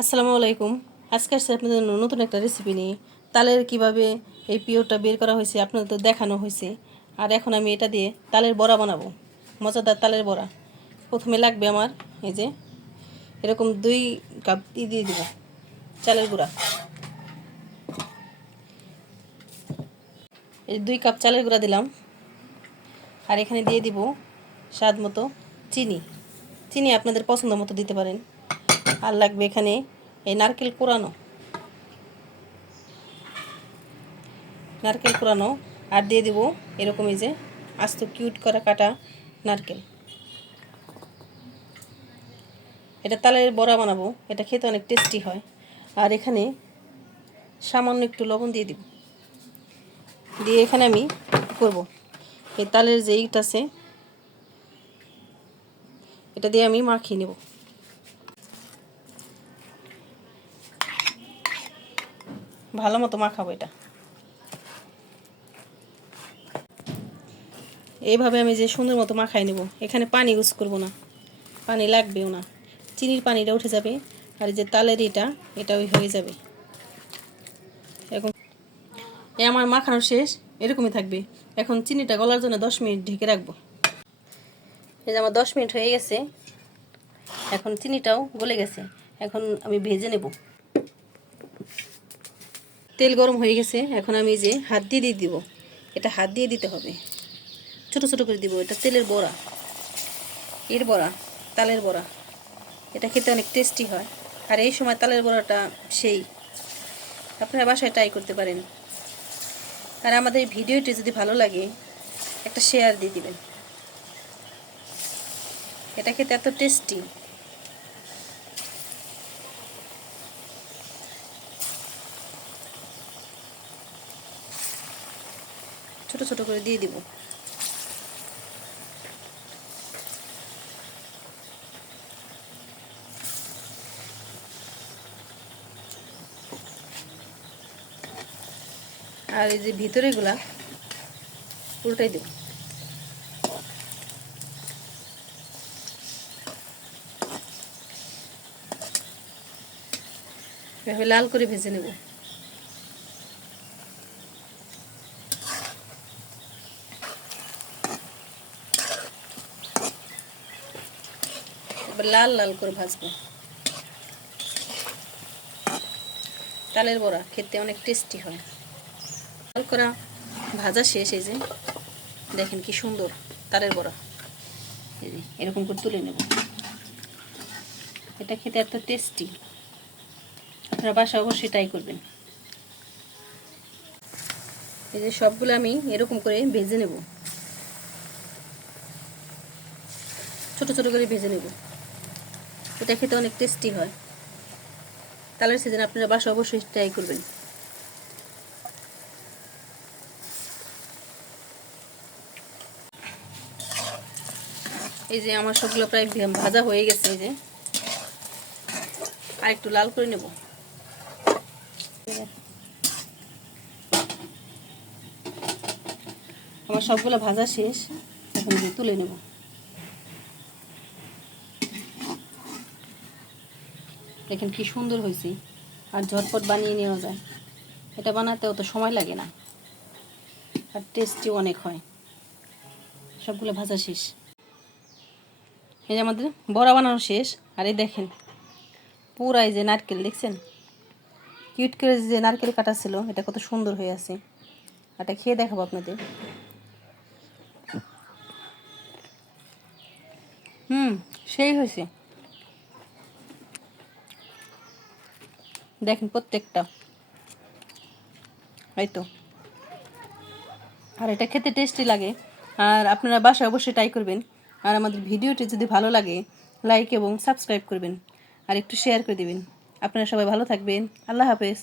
আসসালামু আলাইকুম। আজকে আসছে আপনাদের জন্য নতুন একটা রেসিপি নিয়ে। তালের কিভাবে এই পিওরটা বের করা হয়েছে আপনাদের তো দেখানো হয়েছে। আর এখন আমি এটা দিয়ে তালের বড়া বানাবো, মজাদার তালের বড়া। প্রথমে লাগবে আমার এই যে এরকম 2 কাপ দিয়ে দিব চালের গুঁড়া। এই 2 কাপ চালের গুঁড়া দিলাম। আর এখানে দিয়ে দিব স্বাদ মতো চিনি। চিনি আপনাদের পছন্দ মতো দিতে পারেন। আর লাগবে এখানে এই নারকেল কোরানো, আর দিয়ে দিব এরকম এই যে আস্ত কিউট করা কাটা নারকেল। এটা তালের বড়া বানাবো, এটা খেতে অনেক টেস্টি হয়। আর এখানে সামান্য একটু লবণ দিয়ে দিব, দিয়ে এখানে আমি করব এই তালের যে ইট আছে এটা দিয়ে আমি মাখিয়ে নেব। ভালো মতো মাখাবো এটা। এইভাবে আমি যে সুন্দর মতো মাখাই নেব। এখানে পানি ইউজ করব না, পানি লাগবেও না। চিনির পানিটা উঠে যাবে আর যে তালের এটা হয়ে যাবে। এখন আমার মাখানো শেষ, এরকমই থাকবে। এখন চিনিটা গলার জন্য 10 মিনিট ঢেকে রাখবো। এই যে আমার 10 মিনিট হয়ে গেছে, এখন চিনিটাও গলে গেছে। এখন আমি ভেজে নেব। তেল গরম হয়ে গেছে, এখন আমি যে হাত দিয়ে দিব। এটা হাত দিয়ে দিতে হবে, ছোট ছোট করে দিব। এটা তেলের বড়া, বড়া, তালের বড়া। এটা খেতে অনেক টেস্টি হয়। আর এই সময় তালের বড়াটা সেই আপনারা বাসায় ট্রাই করতে পারেন। আর আমাদের ভিডিওটি যদি ভালো লাগে একটা শেয়ার দিয়ে দিবেন। এটা খেতে এত টেস্টি। ছোট ছোট করে দিয়ে দিব। আর এই যে ভিতরেগুলা উল্টাই দেব। এভাবে লাল করে ভেজে নেব। এবার লাল লাল করে ভাজবো। তালের বড়া খেতে অনেক টেস্টি হয়। লাল করা ভাজা শেষ। এই যে দেখেন কি সুন্দর তালের বড়া। এই যে এরকম করে তুলে নেব। এটা খেতে এত টেস্টি, আপনারা বাসায় অবশ্যই ট্রাই করবেন। এই যে সবগুলো আমি এরকম করে ভেজে নেব, ছোট ছোট করে ভেজে নেব। এটা খেতে অনেক টেস্টি হয়। তালের সিজন আপনারা বাসায় অবশ্যই ট্রাই করবেন। এই যে আমার সবগুলো প্রায় ভাজা হয়ে গেছে। এই যে আর একটু লাল করে নেব। আমার সবগুলো ভাজা শেষ, এখন তুলে নেব। দেখেন কি সুন্দর হয়েছে। আর ঝটপট বানিয়ে নেওয়া যায়। এটা বানাতে অত সময় লাগে না, আর টেস্টিও অনেক হয়। সবগুলো ভাজা শেষ। এই যে আমাদের বড়া বানানো শেষ। আর এই দেখেন পুরাই যে নারকেল দেখছেন, কিউট করে যে নারকেল কাটা ছিল এটা কত সুন্দর হয়ে আছে। এটা খেয়ে দেখাবো আপনাদের। সেই হয়েছে। দেখেন প্রত্যেকটা এই তো। আর এটা খেতে টেস্টি লাগে। আর আপনারা বাসায় অবশ্যই ট্রাই করবেন। আর আমাদের ভিডিওটি যদি ভালো লাগে লাইক এবং সাবস্ক্রাইব করবেন, আর একটু শেয়ার করে দিবেন। আপনারা সবাই ভালো থাকবেন। আল্লাহ হাফেজ।